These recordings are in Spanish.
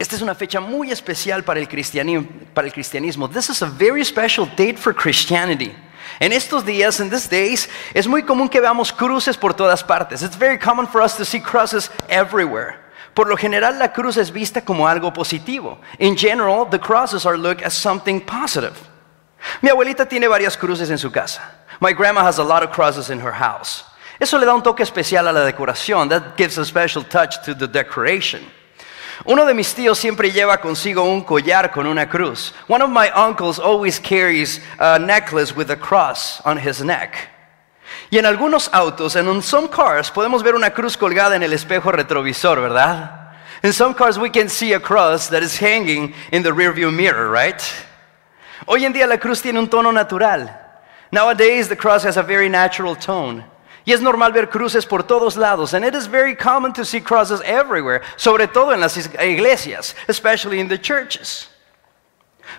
Esta es una fecha muy especial para el cristianismo. This is a very special date for Christianity. En estos días, in these days, es muy común que veamos cruces por todas partes. It's very common for us to see crosses everywhere. Por lo general, la cruz es vista como algo positivo. In general, the crosses are looked as something positive. Mi abuelita tiene varias cruces en su casa. My grandma has a lot of crosses in her house. Eso le da un toque especial a la decoración. That gives a special touch to the decoration. Uno de mis tíos siempre lleva consigo un collar con una cruz. One of my uncles always carries a necklace with a cross on his neck. Y en algunos autos, and in some cars, podemos ver una cruz colgada en el espejo retrovisor, ¿verdad? In some cars we can see a cross that is hanging in the rearview mirror, right? Hoy en día la cruz tiene un tono natural. Nowadays the cross has a very natural tone. Y es normal ver cruces por todos lados. And it is very common to see crosses everywhere. Sobre todo en las iglesias. Especially in the churches.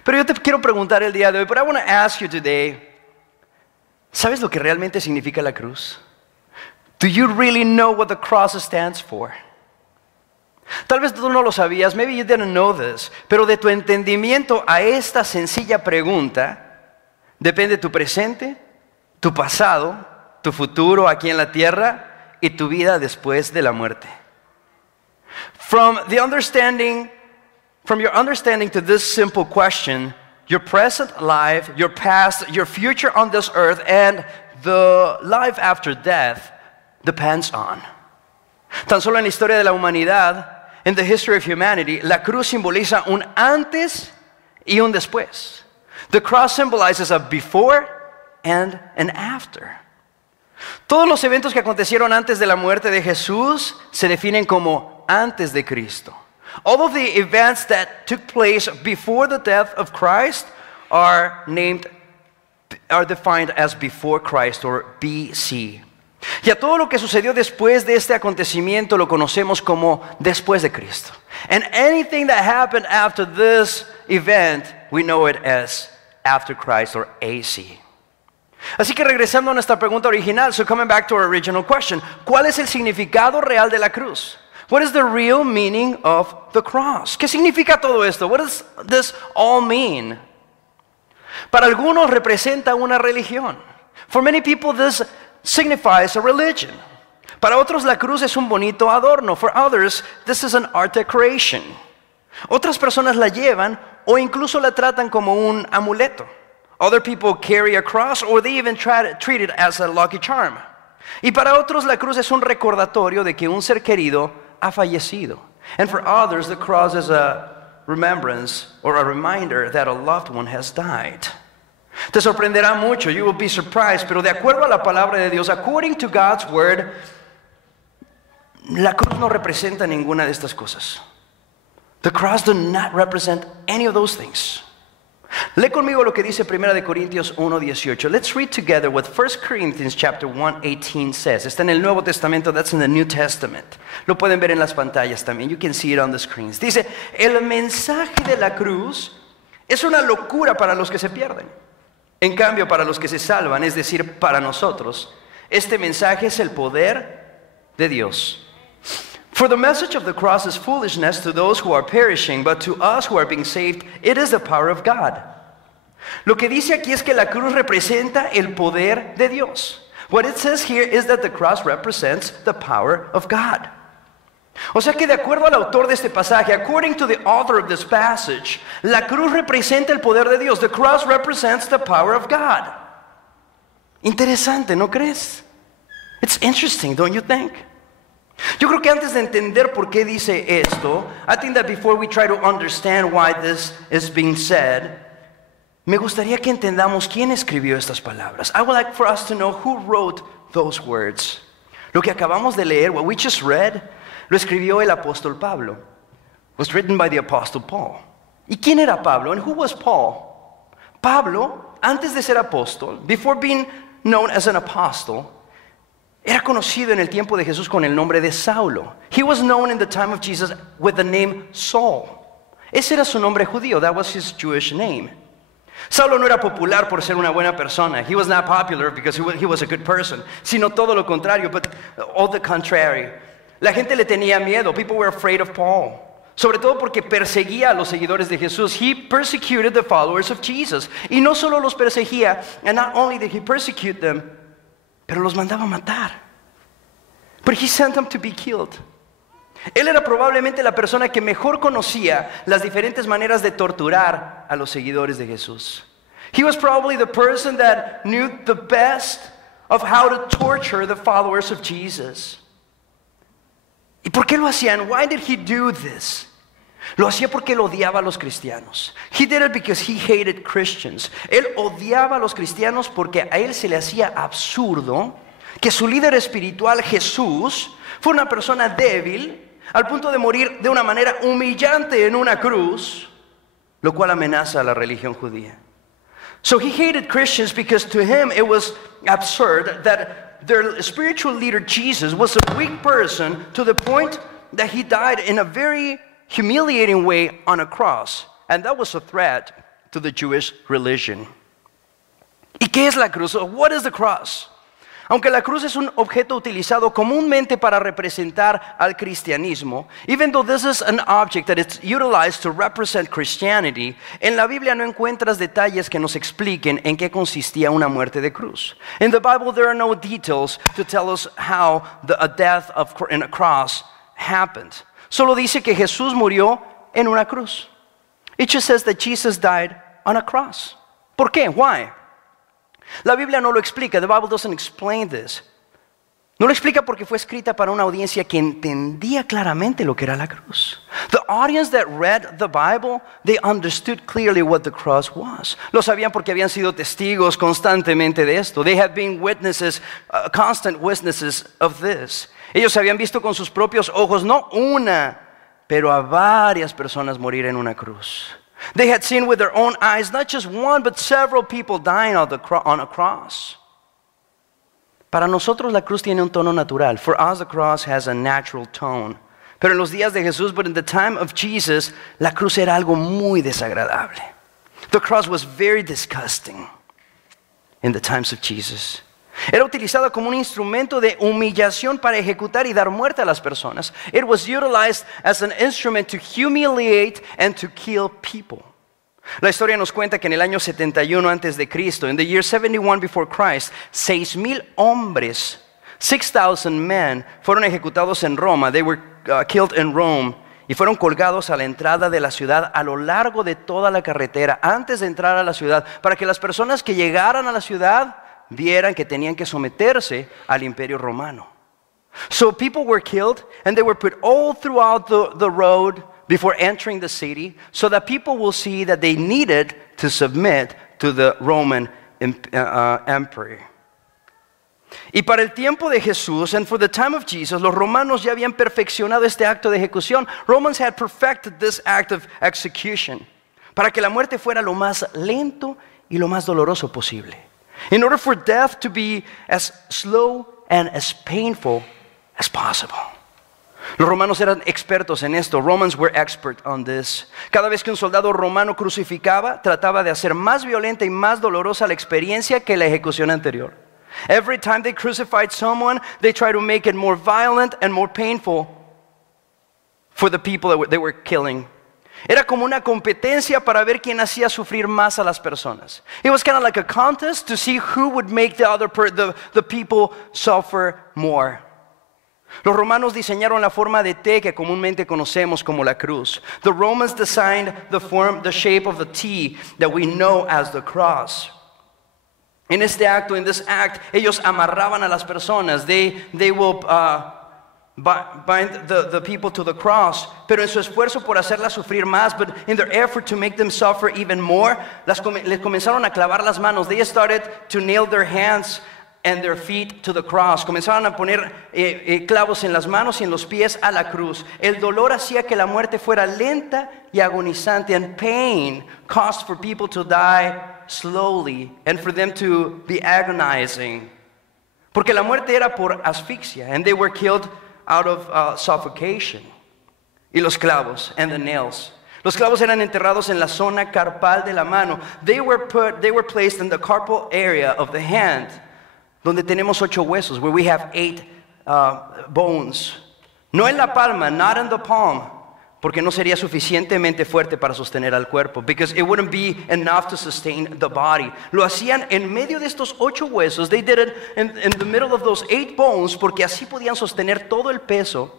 Pero yo te quiero preguntar el día de hoy. But I want to ask you today. ¿Sabes lo que realmente significa la cruz? Do you really know what the cross stands for? Tal vez tú no lo sabías. Maybe you didn't know this. Pero de tu entendimiento a esta sencilla pregunta depende tu presente, tu pasado, tu futuro aquí en la tierra y tu vida después de la muerte. From your understanding to this simple question, your present life, your past, your future on this earth, and the life after death depends on. Tan solo en la historia de la humanidad, in the history of humanity, la cruz simboliza un antes y un después. The cross symbolizes a before and an after. Todos los eventos que acontecieron antes de la muerte de Jesús se definen como antes de Cristo. All of the events that took place before the death of Christ are defined as before Christ or BC. Y a todo lo que sucedió después de este acontecimiento lo conocemos como después de Cristo. And anything that happened after this event, we know it as after Christ or AC. Así que regresando a nuestra pregunta original, so coming back to our original question, ¿cuál es el significado real de la cruz? What is the real meaning of the cross? ¿Qué significa todo esto? What does this all mean? Para algunos representa una religión. For many people this signifies a religion. Para otros la cruz es un bonito adorno. For others this is an art decoration. Otras personas la llevan o incluso la tratan como un amuleto. Other people carry a cross or they even treat it as a lucky charm. Y para otros la cruz es un recordatorio de que un ser querido ha fallecido. And for others the cross is a remembrance or a reminder that a loved one has died. Te sorprenderá mucho, you will be surprised, pero de acuerdo a la palabra de Dios, according to God's word, la cruz no representa ninguna de estas cosas. The cross does not represent any of those things. Lee conmigo lo que dice 1 Corintios 1:18. Let's read together what 1 Corinthians chapter 1:18 says. Está en el Nuevo Testamento, that's in the New Testament. Lo pueden ver en las pantallas también. You can see it on the screens. Dice, el mensaje de la cruz es una locura para los que se pierden. En cambio, para los que se salvan, es decir, para nosotros, este mensaje es el poder de Dios. For the message of the cross is foolishness to those who are perishing, but to us who are being saved, it is the power of God. Lo que dice aquí es que la cruz representa el poder de Dios. What it says here is that the cross represents the power of God. O sea que de acuerdo al autor de este pasaje, according to the author of this passage, la cruz representa el poder de Dios. The cross represents the power of God. Interesante, ¿no crees? It's interesting, don't you think? Yo creo que antes de entender por qué dice esto, I think that before we try to understand why this is being said, me gustaría que entendamos quién escribió estas palabras. I would like for us to know who wrote those words. Lo que acabamos de leer, what we just read, lo escribió el apóstol Pablo. It was written by the apostle Paul. ¿Y quién era Pablo? And who was Paul? Pablo, antes de ser apóstol, before being known as an apostle, era conocido en el tiempo de Jesús con el nombre de Saulo. He was known in the time of Jesus with the name Saul. Ese era su nombre judío. That was his Jewish name. Saulo no era popular por ser una buena persona. He was not popular because he was a good person. Sino todo lo contrario, but all the contrary. La gente le tenía miedo. People were afraid of Paul. Sobre todo porque perseguía a los seguidores de Jesús. He persecuted the followers of Jesus. Y no solo los perseguía, and not only did he persecute them, pero los mandaba a matar. But he sent them to be killed. Él era probablemente la persona que mejor conocía las diferentes maneras de torturar a los seguidores de Jesús. He was probably the person that knew the best of how to torture the followers of Jesus. ¿Y por qué lo hacían? Why did he do this? Lo hacía porque él odiaba a los cristianos. He did it because he hated Christians. Él odiaba a los cristianos porque a él se le hacía absurdo que su líder espiritual, Jesús, fue una persona débil al punto de morir de una manera humillante en una cruz, lo cual amenaza a la religión judía. So he hated Christians because to him it was absurd that their spiritual leader Jesus was a weak person to the point that he died in a very humiliating way on a cross. And that was a threat to the Jewish religion. ¿Y qué es la cruz? What is the cross? Aunque la cruz es un objeto utilizado comúnmente para representar al cristianismo, even though this is an object that is utilized to represent Christianity, en la Biblia no encuentras detalles que nos expliquen en qué consistía una muerte de cruz. In the Bible there are no details to tell us how a death in a cross happened. Solo dice que Jesús murió en una cruz. It just says that Jesus died on a cross. ¿Por qué? Why? La Biblia no lo explica. The Bible doesn't explain this. No lo explica porque fue escrita para una audiencia que entendía claramente lo que era la cruz. The audience that read the Bible, they understood clearly what the cross was. Lo sabían porque habían sido testigos constantemente de esto. They had been witnesses, constant witnesses of this. Ellos habían visto con sus propios ojos, no una, pero a varias personas morir en una cruz. They had seen with their own eyes, not just one, but several people dying on a cross. Para nosotros la cruz tiene un tono natural. For us the cross has a natural tone. Pero en los días de Jesús, but in the time of Jesus, la cruz era algo muy desagradable. The cross was very disgusting in the times of Jesus. Era utilizada como un instrumento de humillación para ejecutar y dar muerte a las personas. It was utilized as an instrument to humiliate and to kill people. La historia nos cuenta que en el año 71 antes de Cristo, in the year 71 before Christ, 6,000 hombres, 6,000 men, fueron ejecutados en Roma. They were killed in Rome. Y fueron colgados a la entrada de la ciudad a lo largo de toda la carretera, antes de entrar a la ciudad, para que las personas que llegaran a la ciudad vieran que tenían que someterse al imperio romano. So people were killed and they were put all throughout the road before entering the city so that people will see that they needed to submit to the Roman emperor. Y para el tiempo de Jesús, and for the time of Jesus, los romanos ya habían perfeccionado este acto de ejecución. Romans had perfected this act of execution para que la muerte fuera lo más lento y lo más doloroso posible. In order for death to be as slow and as painful as possible. Los romanos eran expertos en esto. Romans were expert on this. Cada vez que un soldado romano crucificaba, trataba de hacer más violenta y más dolorosa la experiencia que la ejecución anterior. Every time they crucified someone, they tried to make it more violent and more painful for the people that they were killing. Era como una competencia para ver quién hacía sufrir más a las personas. It was kind of like a contest to see who would make the people suffer more. Los romanos diseñaron la forma de T que comúnmente conocemos como la cruz. The Romans designed the shape of the T that we know as the cross. En este acto, in this act, ellos amarraban a las personas. They will bind the people to the cross, pero en su esfuerzo por hacerlas sufrir más, but in their effort to make them suffer even more, les comenzaron a clavar las manos. They started to nail their hands and their feet to the cross. Comenzaron a poner clavos en las manos y en los pies a la cruz. El dolor hacía que la muerte fuera lenta y agonizante, and pain caused for people to die slowly and for them to be agonizing. Porque la muerte era por asfixia, and they were killed out of suffocation. Y los clavos and the nails. Los clavos eran enterrados en la zona carpal de la mano. They were placed in the carpal area of the hand, donde tenemos 8 huesos, where we have 8 bones. No en la palma, not in the palm, porque no sería suficientemente fuerte para sostener al cuerpo. Because it wouldn't be enough to sustain the body. Lo hacían en medio de estos 8 huesos. They did it in the middle of those 8 bones, porque así podían sostener todo el peso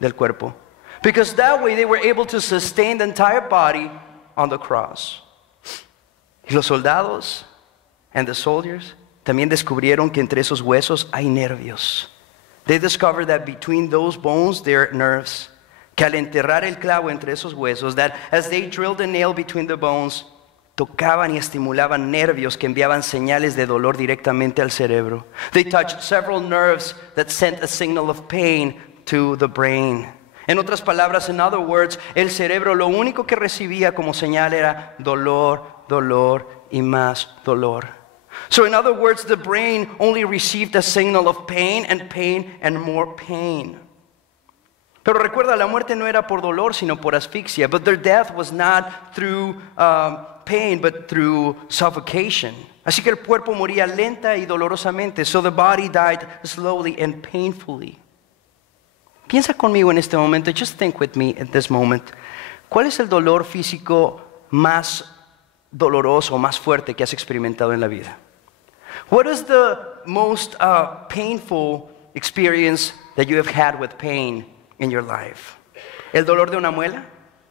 del cuerpo. Because that way they were able to sustain the entire body on the cross. Y los soldados and the soldiers también descubrieron que entre esos huesos hay nervios. They discovered that between those bones there are nerves. Que al enterrar el clavo entre esos huesos, that as they drilled the nail between the bones, tocaban y estimulaban nervios que enviaban señales de dolor directamente al cerebro. They touched several nerves that sent a signal of pain to the brain. En otras palabras, in other words, el cerebro lo único que recibía como señal era dolor, dolor y más dolor. So in other words, the brain only received a signal of pain and more pain. Pero recuerda, la muerte no era por dolor, sino por asfixia. But their death was not through pain, but through suffocation. Así que el cuerpo moría lenta y dolorosamente. So the body died slowly and painfully. Piensa conmigo en este momento. Just think with me at this moment. ¿Cuál es el dolor físico más doloroso, más fuerte que has experimentado en la vida? What is the most painful experience that you have had with pain in your life? El dolor de una muela?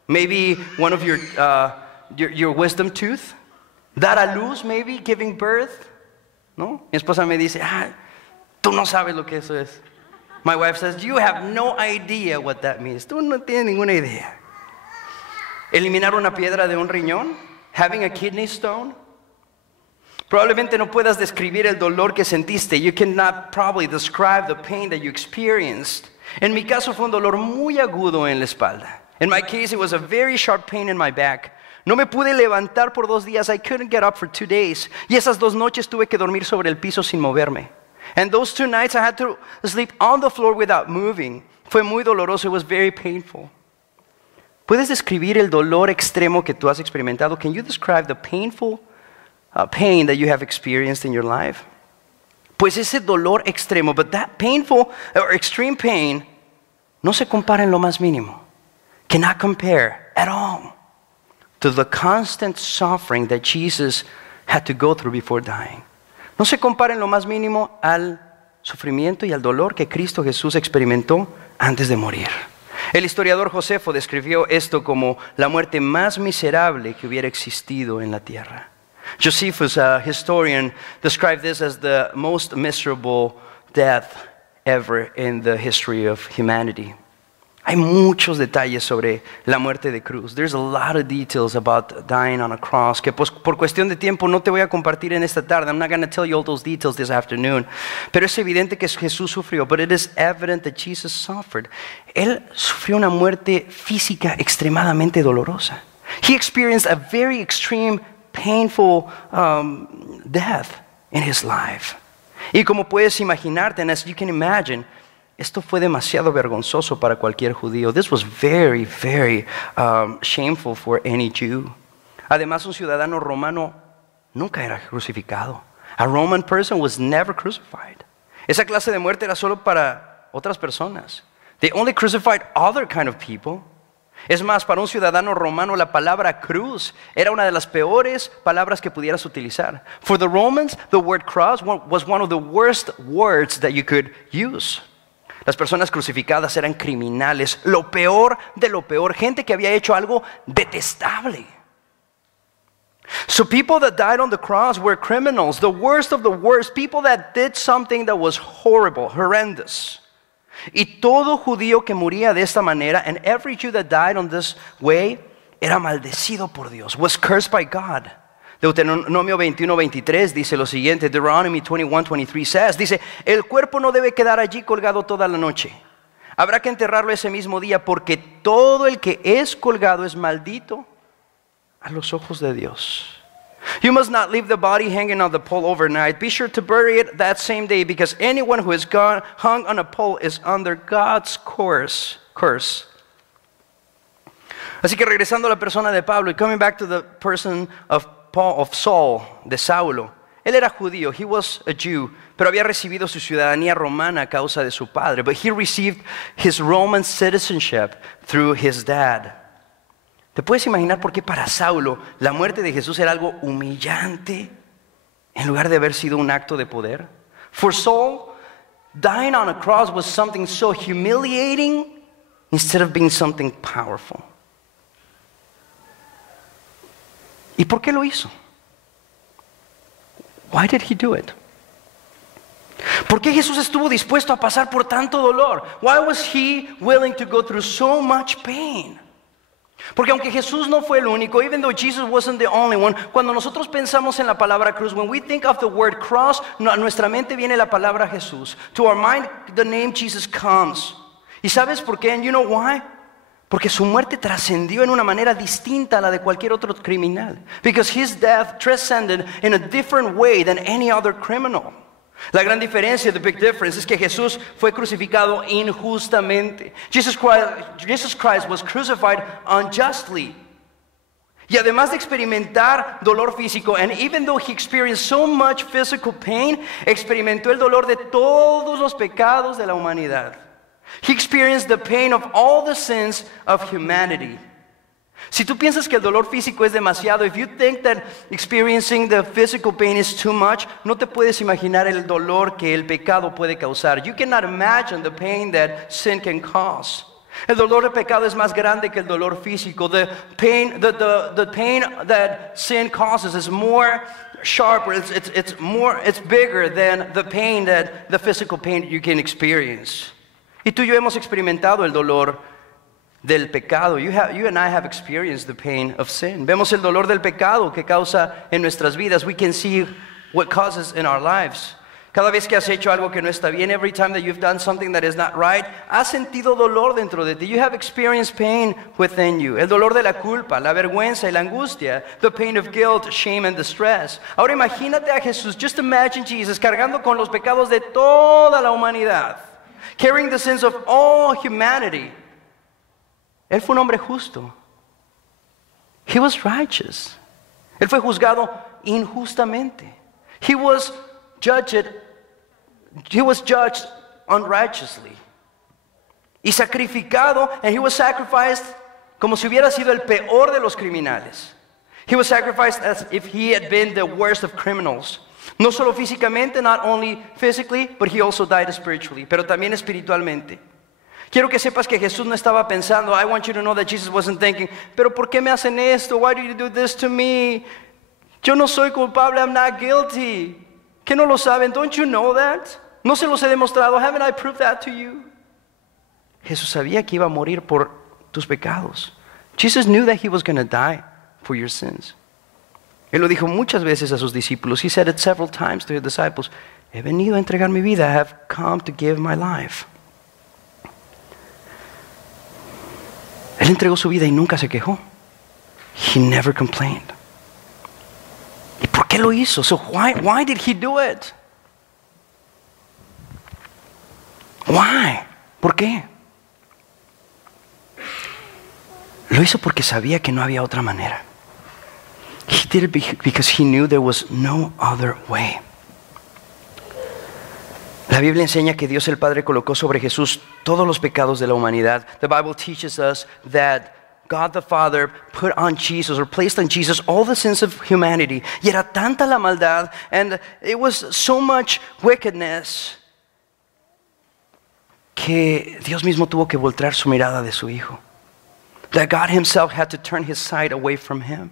Maybe one of your wisdom tooth? Dar a luz, maybe giving birth? ¿No? Mi esposa me dice, tú no sabes lo que eso es. My wife says, you have no idea what that means. Tú no tienes ninguna idea. Eliminar una piedra de un riñón? Having a kidney stone? Probablemente no puedas describir el dolor que sentiste. You cannot probably describe the pain that you experienced. En mi caso fue un dolor muy agudo en la espalda. In my case, it was a very sharp pain in my back. No me pude levantar por 2 días. I couldn't get up for 2 days. Y esas 2 noches tuve que dormir sobre el piso sin moverme. And those 2 nights I had to sleep on the floor without moving. Fue muy doloroso. It was very painful. ¿Puedes describir el dolor extremo que tú has experimentado? Can you describe the painful pain that you have experienced in your life? Pues ese dolor extremo, but that painful or extreme pain, no se compara en lo más mínimo. Cannot compare at all to the constant suffering that Jesus had to go through before dying. No se compara en lo más mínimo al sufrimiento y al dolor que Cristo Jesús experimentó antes de morir. El historiador Josefo describió esto como la muerte más miserable que hubiera existido en la tierra. Josephus, a historian, described this as the most miserable death ever in the history of humanity. Hay muchos detalles sobre la muerte de cruz. There's a lot of details about dying on a cross que por cuestión de tiempo no te voy a compartir en esta tarde. I'm not going to tell you all those details this afternoon. Pero es evidente que Jesús sufrió. But it is evident that Jesus suffered. Él sufrió una muerte física extremadamente dolorosa. He experienced a very extreme, painful death in his life. Y como puedes imaginarte, and as you can imagine, esto fue demasiado vergonzoso para cualquier judío. This was very, very shameful for any Jew. Además, un ciudadano romano nunca era crucificado. A Roman person was never crucified. Esa clase de muerte era solo para otras personas. They only crucified other kind of people. Es más, para un ciudadano romano la palabra cruz era una de las peores palabras que pudieras utilizar. For the Romans, the word cross was one of the worst words that you could use. Las personas crucificadas eran criminales, lo peor de lo peor, gente que había hecho algo detestable. So people that died on the cross were criminals, the worst of the worst, people that did something that was horrible, horrendous. Y todo judío que moría de esta manera, and every Jew that died on this way, era maldecido por Dios, was cursed by God. Deuteronomio 21:23 dice lo siguiente. Deuteronomy 21:23 says, dice, el cuerpo no debe quedar allí colgado toda la noche. Habrá que enterrarlo ese mismo día, porque todo el que es colgado es maldito a los ojos de Dios. You must not leave the body hanging on the pole overnight. Be sure to bury it that same day, because anyone who is hung on a pole is under God's curse. Así que regresando a la persona de Pablo, y coming back to the person of Saul, de Saulo, él era judío, he was a Jew, pero había recibido su ciudadanía romana a causa de su padre. But he received his Roman citizenship through his dad. ¿Te puedes imaginar por qué para Saulo la muerte de Jesús era algo humillante en lugar de haber sido un acto de poder? For Saul, dying on a cross was something so humiliating instead of being something powerful. ¿Y por qué lo hizo? Why did he do it? ¿Por qué Jesús estuvo dispuesto a pasar por tanto dolor? Why was he willing to go through so much pain? Porque aunque Jesús no fue el único, even though Jesus wasn't the only one, cuando nosotros pensamos en la palabra cruz, when we think of the word cross, a nuestra mente viene la palabra Jesús. To our mind, the name Jesus comes. ¿Y sabes por qué? And you know why? Porque su muerte trascendió en una manera distinta a la de cualquier otro criminal. Because his death transcended in a different way than any other criminal. La gran diferencia, the big difference, es que Jesús fue crucificado injustamente. Jesus Christ was crucified unjustly. Y además de experimentar dolor físico, and even though he experienced so much physical pain, experimentó el dolor de todos los pecados de la humanidad. He experienced the pain of all the sins of humanity. Si tú piensas que el dolor físico es demasiado, if you think that experiencing the physical pain is too much, no te puedes imaginar el dolor que el pecado puede causar. You cannot imagine the pain that sin can cause. El dolor del pecado es más grande que el dolor físico. The pain that sin causes is more sharper. It's bigger than the pain that the physical pain you can experience. Y tú y yo hemos experimentado el dolor del pecado. You and I have experienced the pain of sin. Vemos el dolor del pecado que causa en nuestras vidas. We can see what causes in our lives. Cada vez que has hecho algo que no está bien, every time that you've done something that is not right, has sentido dolor dentro de ti. You have experienced pain within you. El dolor de la culpa, la vergüenza y la angustia. The pain of guilt, shame and distress. Ahora imagínate a Jesús. Just imagine Jesus cargando con los pecados de toda la humanidad. Carrying the sins of all humanity. Él fue un hombre justo. He was righteous. Él fue juzgado injustamente. He was judged unrighteously. Y sacrificado, and he was sacrificed como si hubiera sido el peor de los criminales. He was sacrificed as if he had been the worst of criminals. No solo físicamente, not only physically, but he also died spiritually, pero también espiritualmente. Quiero que sepas que Jesús no estaba pensando, I want you to know that Jesus wasn't thinking, pero ¿por qué me hacen esto? Why do you do this to me? Yo no soy culpable, I'm not guilty. ¿Qué no lo saben? Don't you know that? ¿No se los he demostrado? Haven't I proved that to you? Jesús sabía que iba a morir por tus pecados. Jesus knew that he was going to die for your sins. Él lo dijo muchas veces a sus discípulos. He said it several times to his disciples. He venido a entregar mi vida. I have come to give my life. Él entregó su vida y nunca se quejó. He never complained. ¿Y por qué lo hizo? So why did he do it? Why? ¿Por qué? Lo hizo porque sabía que no había otra manera. He did it because he knew there was no other way. La Biblia enseña que Dios el Padre colocó sobre Jesús todos los pecados de la humanidad. The Bible teaches us that God the Father put on Jesus, or placed on Jesus, all the sins of humanity. Y era tanta la maldad, and it was so much wickedness, que Dios mismo tuvo que voltear su mirada de su Hijo. That God himself had to turn his sight away from him.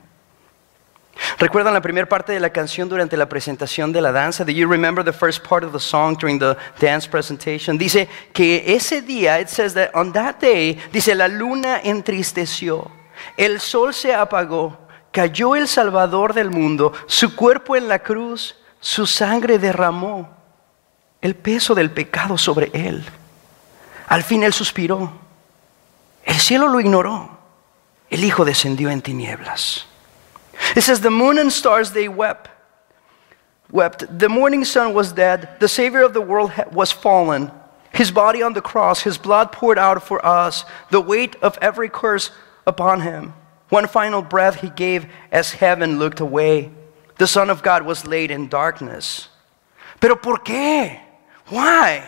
¿Recuerdan la primera parte de la canción durante la presentación de la danza? Do you remember the first part of the song during the dance presentation? Dice que ese día, it says that on that day, dice, la luna entristeció, el sol se apagó, cayó el Salvador del mundo, su cuerpo en la cruz, su sangre derramó, el peso del pecado sobre él. Al fin él suspiró, el cielo lo ignoró, el Hijo descendió en tinieblas. It says the moon and stars they wept. The morning sun was dead. The Savior of the world was fallen. His body on the cross, his blood poured out for us. The weight of every curse upon him. One final breath he gave as heaven looked away. the Son of God was laid in darkness. ¿Pero por qué? Why?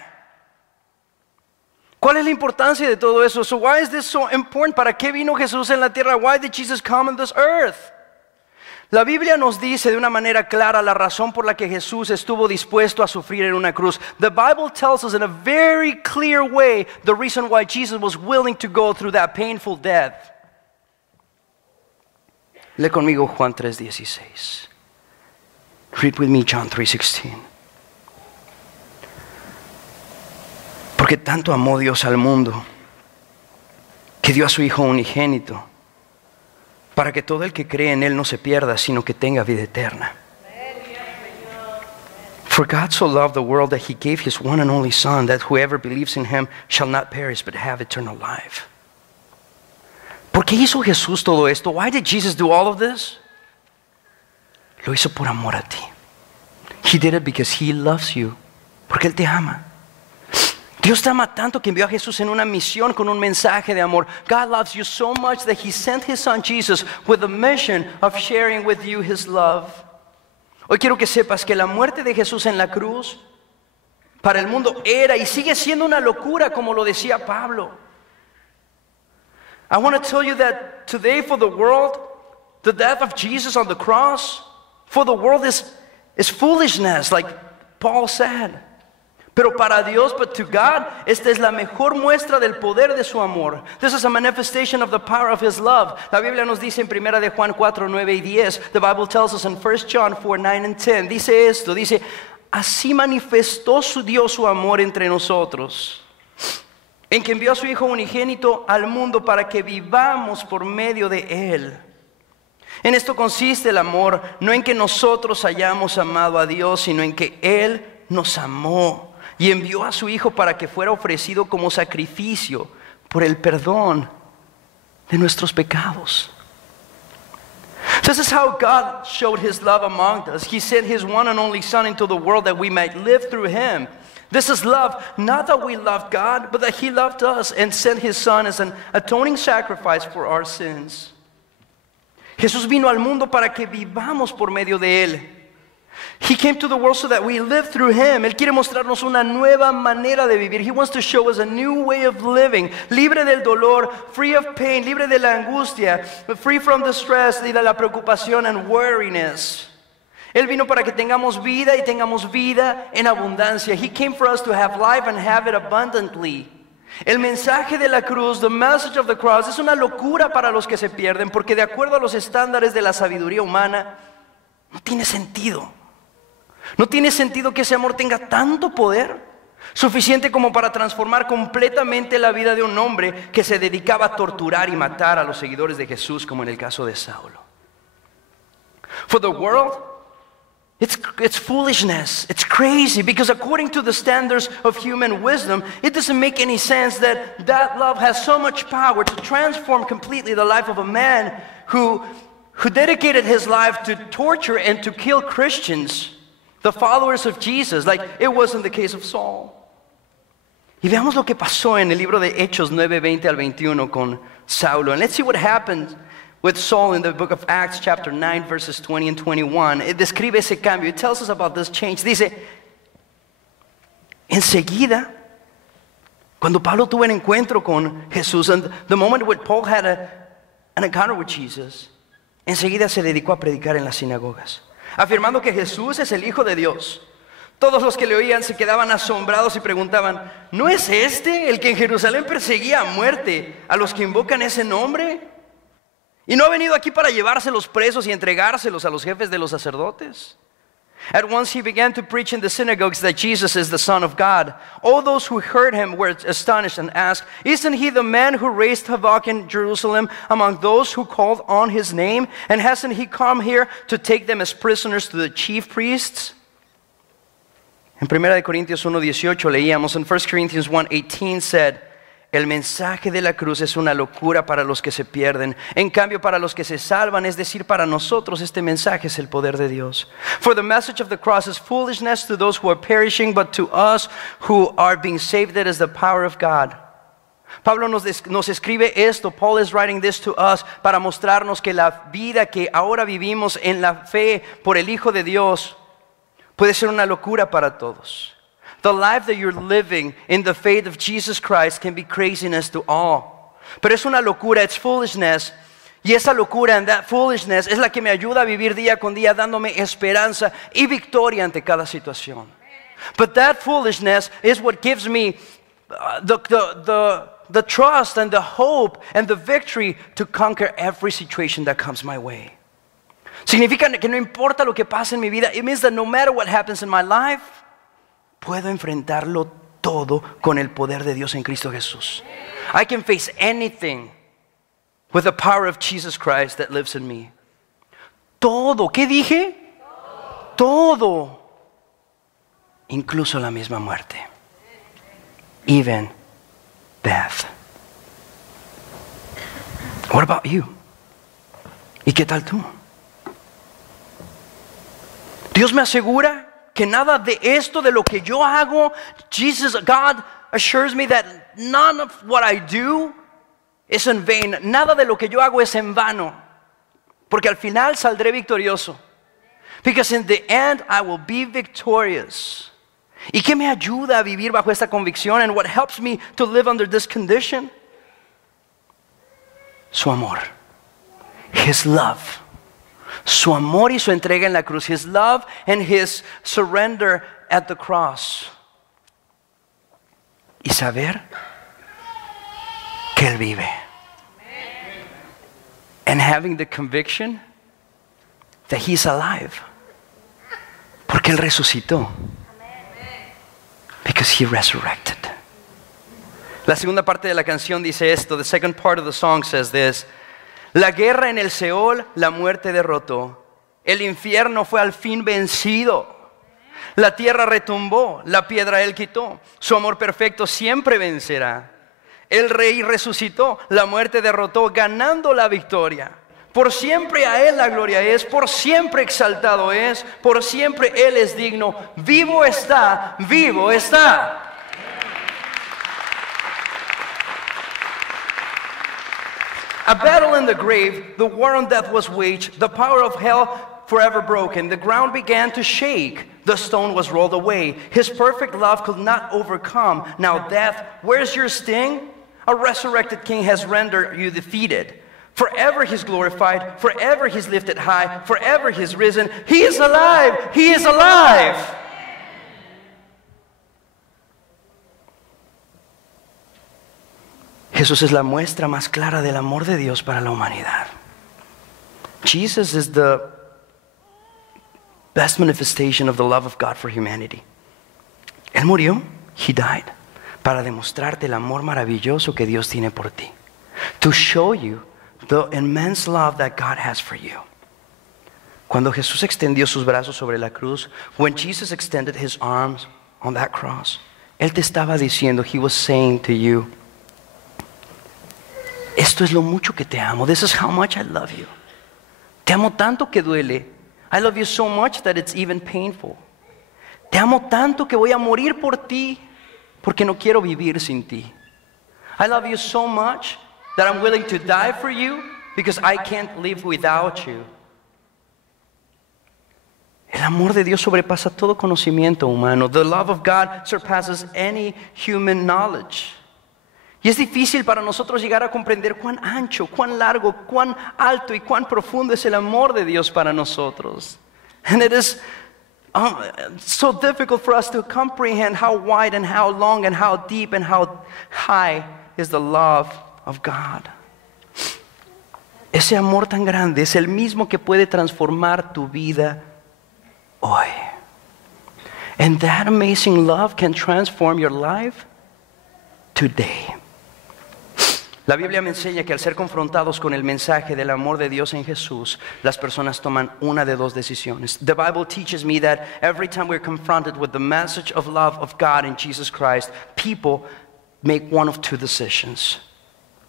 ¿Cuál es la importancia de todo eso? So why is this so important? ¿Para qué vino Jesús en la tierra? Why did Jesus come on this earth? La Biblia nos dice de una manera clara la razón por la que Jesús estuvo dispuesto a sufrir en una cruz. The Bible tells us in a very clear way the reason why Jesus was willing to go through that painful death. Lee conmigo Juan 3:16. Read with me John 3:16. Porque tanto amó Dios al mundo que dio a su Hijo unigénito, para que todo el que cree en Él no se pierda, sino que tenga vida eterna. For God so loved the world that He gave His one and only Son, that whoever believes in Him shall not perish but have eternal life. ¿Por qué hizo Jesús todo esto? Why did Jesus do all of this? Lo hizo por amor a ti. He did it because He loves you. Porque Él te ama. Dios te ama tanto que envió a Jesús en una misión con un mensaje de amor. God loves you so much that He sent His Son Jesus with the mission of sharing with you His love. Hoy quiero que sepas que la muerte de Jesús en la cruz para el mundo era y sigue siendo una locura, como lo decía Pablo. I want to tell you that today for the world, the death of Jesus on the cross, for the world is foolishness, like Paul said. Pero para Dios, but to God, esta es la mejor muestra del poder de su amor. This is a manifestation of the power of His love. La Biblia nos dice en 1 de Juan 4, 9 y 10. The Bible tells us in 1 John 4, 9 and 10. Dice esto, dice, así manifestó su Dios su amor entre nosotros, en que envió a su Hijo unigénito al mundo para que vivamos por medio de Él. En esto consiste el amor, no en que nosotros hayamos amado a Dios, sino en que Él nos amó y envió a su Hijo para que fuera ofrecido como sacrificio por el perdón de nuestros pecados. This is how God showed His love among us. He sent His one and only Son into the world that we might live through Him. This is love, not that we loved God, but that He loved us and sent His Son as an atoning sacrifice for our sins. Jesús vino al mundo para que vivamos por medio de Él. He came to the world so that we live through Him. Él quiere mostrarnos una nueva manera de vivir. He wants to show us a new way of living, libre del dolor, free of pain, libre de la angustia, free from the stress y de la preocupación and weariness. Él vino para que tengamos vida y tengamos vida en abundancia. He came for us to have life and have it abundantly. El mensaje de la cruz, the message of the cross, es una locura para los que se pierden, porque de acuerdo a los estándares de la sabiduría humana, no tiene sentido. No tiene sentido que ese amor tenga tanto poder, suficiente como para transformar completamente la vida de un hombre que se dedicaba a torturar y matar a los seguidores de Jesús, como en el caso de Saulo. For the world, it's foolishness. It's crazy, because according to the standards of human wisdom, it doesn't make any sense that love has so much power to transform completely the life of a man who dedicated his life to torture and to kill Christians, the followers of Jesus, like it was in the case of Saul. Y veamos lo que pasó en el libro de Hechos 9, 20 al 21 con Saulo. And let's see what happened with Saul in the book of Acts chapter 9 verses 20 and 21. It describe ese cambio. It tells us about this change. Dice, enseguida, cuando Pablo tuvo un encuentro con Jesús, and the moment when Paul had an encounter with Jesus, enseguida se dedicó a predicar en las sinagogas, afirmando que Jesús es el Hijo de Dios. Todos los que le oían se quedaban asombrados y preguntaban, ¿no es este el que en Jerusalén perseguía a muerte a los que invocan ese nombre? ¿Y no ha venido aquí para llevárselos presos y entregárselos a los jefes de los sacerdotes? At once he began to preach in the synagogues that Jesus is the Son of God. All those who heard him were astonished and asked, isn't he the man who raised havoc in Jerusalem among those who called on his name? And hasn't he come here to take them as prisoners to the chief priests? En 1 Corintios 1:18 leíamos, and 1 Corinthians 1:18 said, el mensaje de la cruz es una locura para los que se pierden. En cambio, para los que se salvan, es decir, para nosotros, este mensaje es el poder de Dios. For the message of the cross is foolishness to those who are perishing, but to us who are being saved, it is the power of God. Pablo nos escribe esto. Paul is writing this to us para mostrarnos que la vida que ahora vivimos en la fe por el Hijo de Dios puede ser una locura para todos. The life that you're living in the faith of Jesus Christ can be craziness to all. Pero es una locura, it's foolishness. Y esa locura, and that foolishness, es la que me ayuda a vivir día con día, dándome esperanza y victoria ante cada situación. But that foolishness is what gives me the trust and the hope and the victory to conquer every situation that comes my way. Significa que no importa lo que pase en mi vida. It means that no matter what happens in my life, puedo enfrentarlo todo con el poder de Dios en Cristo Jesús. I can face anything with the power of Jesus Christ that lives in me. Todo. ¿Qué dije? Todo. Incluso la misma muerte. Even death. What about you? ¿Y qué tal tú? Dios me asegura que nada de esto, de lo que yo hago, God assures me that none of what I do is in vain. Nada de lo que yo hago es en vano. Porque al final saldré victorioso. Because in the end I will be victorious. ¿Y qué me ayuda a vivir bajo esta convicción? And what helps me to live under this condition? Su amor. His love. Su amor y su entrega en la cruz. His love and His surrender at the cross. Y saber que Él vive. And having the conviction that He's alive. Porque Él resucitó. Because He resurrected. La segunda parte de la canción dice esto. The second part of the song says this. La guerra en el Seol, la muerte derrotó. El infierno fue al fin vencido. La tierra retumbó, la piedra Él quitó. Su amor perfecto siempre vencerá. El Rey resucitó, la muerte derrotó, ganando la victoria. Por siempre a Él la gloria es, por siempre exaltado es, por siempre Él es digno. Vivo está, vivo está. A battle in the grave, the war on death was waged, the power of hell forever broken. The ground began to shake, the stone was rolled away. His perfect love could not overcome. Now death, where's your sting? A resurrected King has rendered you defeated. Forever He's glorified, forever He's lifted high, forever He's risen. He is alive, He is alive. Jesús es la muestra más clara del amor de Dios para la humanidad. Jesus is the best manifestation of the love of God for humanity. Él murió, He died, para demostrarte el amor maravilloso que Dios tiene por ti. To show you the immense love that God has for you. Cuando Jesús extendió sus brazos sobre la cruz, when Jesus extended His arms on that cross, Él te estaba diciendo, He was saying to you, esto es lo mucho que te amo. This is how much I love you. Te amo tanto que duele. I love you so much that it's even painful. Te amo tanto que voy a morir por ti porque no quiero vivir sin ti. I love you so much that I'm willing to die for you because I can't live without you. El amor de Dios sobrepasa todo conocimiento humano. The love of God surpasses any human knowledge. Y es difícil para nosotros llegar a comprender cuán ancho, cuán largo, cuán alto y cuán profundo es el amor de Dios para nosotros. And it is so difficult for us to comprehend how wide and how long and how deep and how high is the love of God. Ese amor tan grande es el mismo que puede transformar tu vida hoy. And that amazing love can transform your life today. La Biblia me enseña que al ser confrontados con el mensaje del amor de Dios en Jesús, las personas toman una de dos decisiones. The Bible teaches me that every time we're confronted with the message of love of God in Jesus Christ, people make one of two decisions.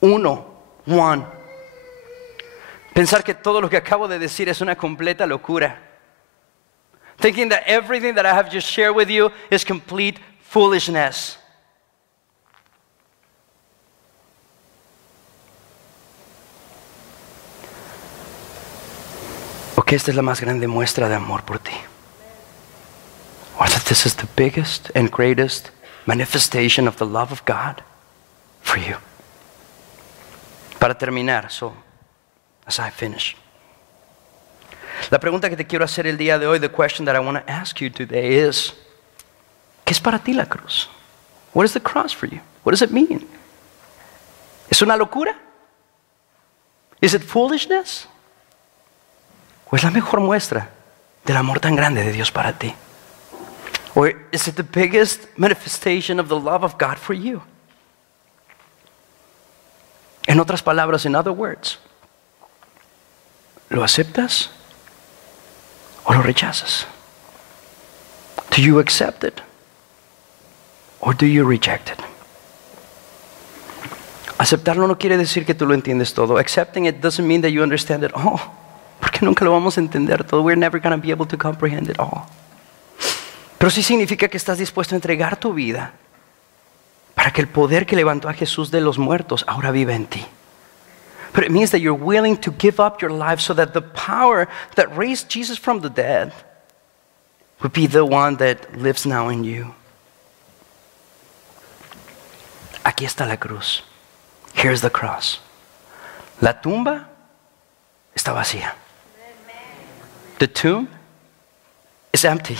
One. Pensar que todo lo que acabo de decir es una completa locura. Thinking that everything that I have just shared with you is complete foolishness. O que esta es la más grande muestra de amor por ti. Or that this is the biggest and greatest manifestation of the love of God for you. Para terminar, so as I finish, la pregunta que te quiero hacer el día de hoy, the question that I want to ask you today is, ¿qué es para ti la cruz? What is the cross for you? What does it mean? ¿Es una locura? Is it foolishness? ¿O es la mejor muestra del amor tan grande de Dios para ti? Or is it the biggest manifestation of the love of God for you? En otras palabras, in other words, ¿lo aceptas o lo rechazas? Do you accept it or do you reject it? Aceptarlo no quiere decir que tú lo entiendes todo. Accepting it doesn't mean that you understand it all. Porque nunca lo vamos a entender todo. We're never going to be able to comprehend it all. Pero sí significa que estás dispuesto a entregar tu vida para que el poder que levantó a Jesús de los muertos ahora viva en ti. But it means that you're willing to give up your life so that the power that raised Jesus from the dead would be the one that lives now in you. Aquí está la cruz. Here's the cross. La tumba está vacía. The tomb is empty.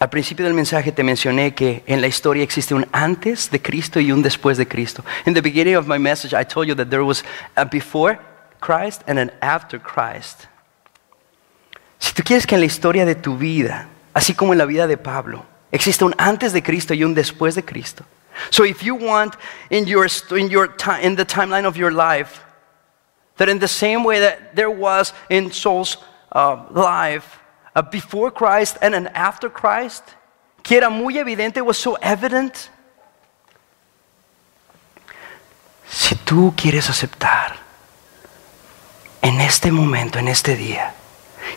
Al principio del mensaje te mencioné que en la historia existe un antes de Cristo y un después de Cristo. In the beginning of my message, I told you that there was a before Christ and an after Christ. Si tú quieres que en la historia de tu vida, así como en la vida de Pablo, existe un antes de Cristo y un después de Cristo. So if you want in the timeline of your life, that in the same way that there was in Saul's life, a before Christ and an after Christ, que era muy evidente, was so evident. Si tú quieres aceptar en este momento, en este día,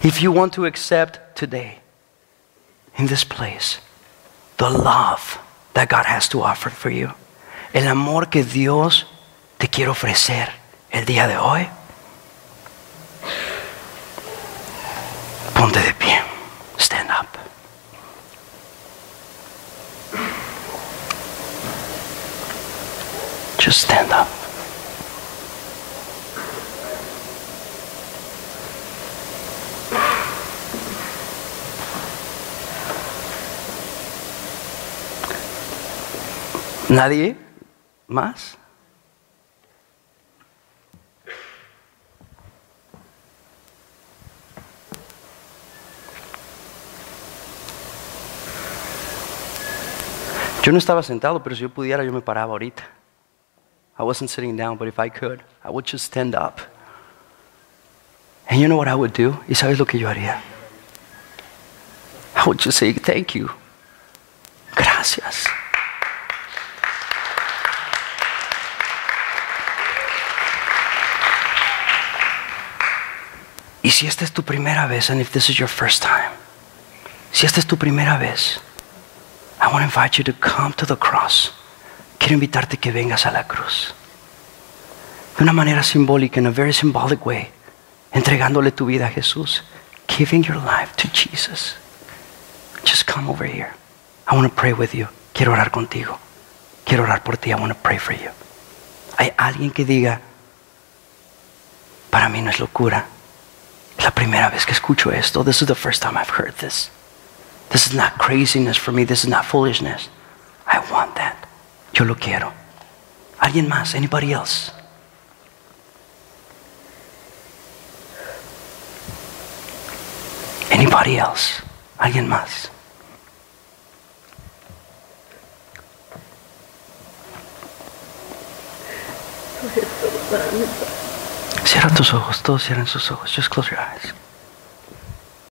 if you want to accept today, in this place, the love that God has to offer for you, el amor que Dios te quiere ofrecer el día de hoy, ponte de pie. Stand up. Just stand up. ¿Nadie más? Yo no estaba sentado, pero si yo pudiera, yo me paraba ahorita. I wasn't sitting down, but if I could, I would just stand up. And you know what I would do? ¿Y sabes lo que yo haría? I would just say, thank you. Gracias. Y si esta es tu primera vez, and if this is your first time, si esta es tu primera vez, I want to invite you to come to the cross. Quiero invitarte que vengas a la cruz. De una manera simbólica, in a very symbolic way, entregándole tu vida a Jesús, giving your life to Jesus. Just come over here. I want to pray with you. Quiero orar contigo. Quiero orar por ti. I want to pray for you. Hay alguien que diga, para mí no es locura. Es la primera vez que escucho esto. This is the first time I've heard this. This is not craziness for me. This is not foolishness. I want that. Yo lo quiero. ¿Alguien más? Anybody else? Anybody else? ¿Alguien más? Cierra tus ojos. Todos cierren sus ojos. Just close your eyes.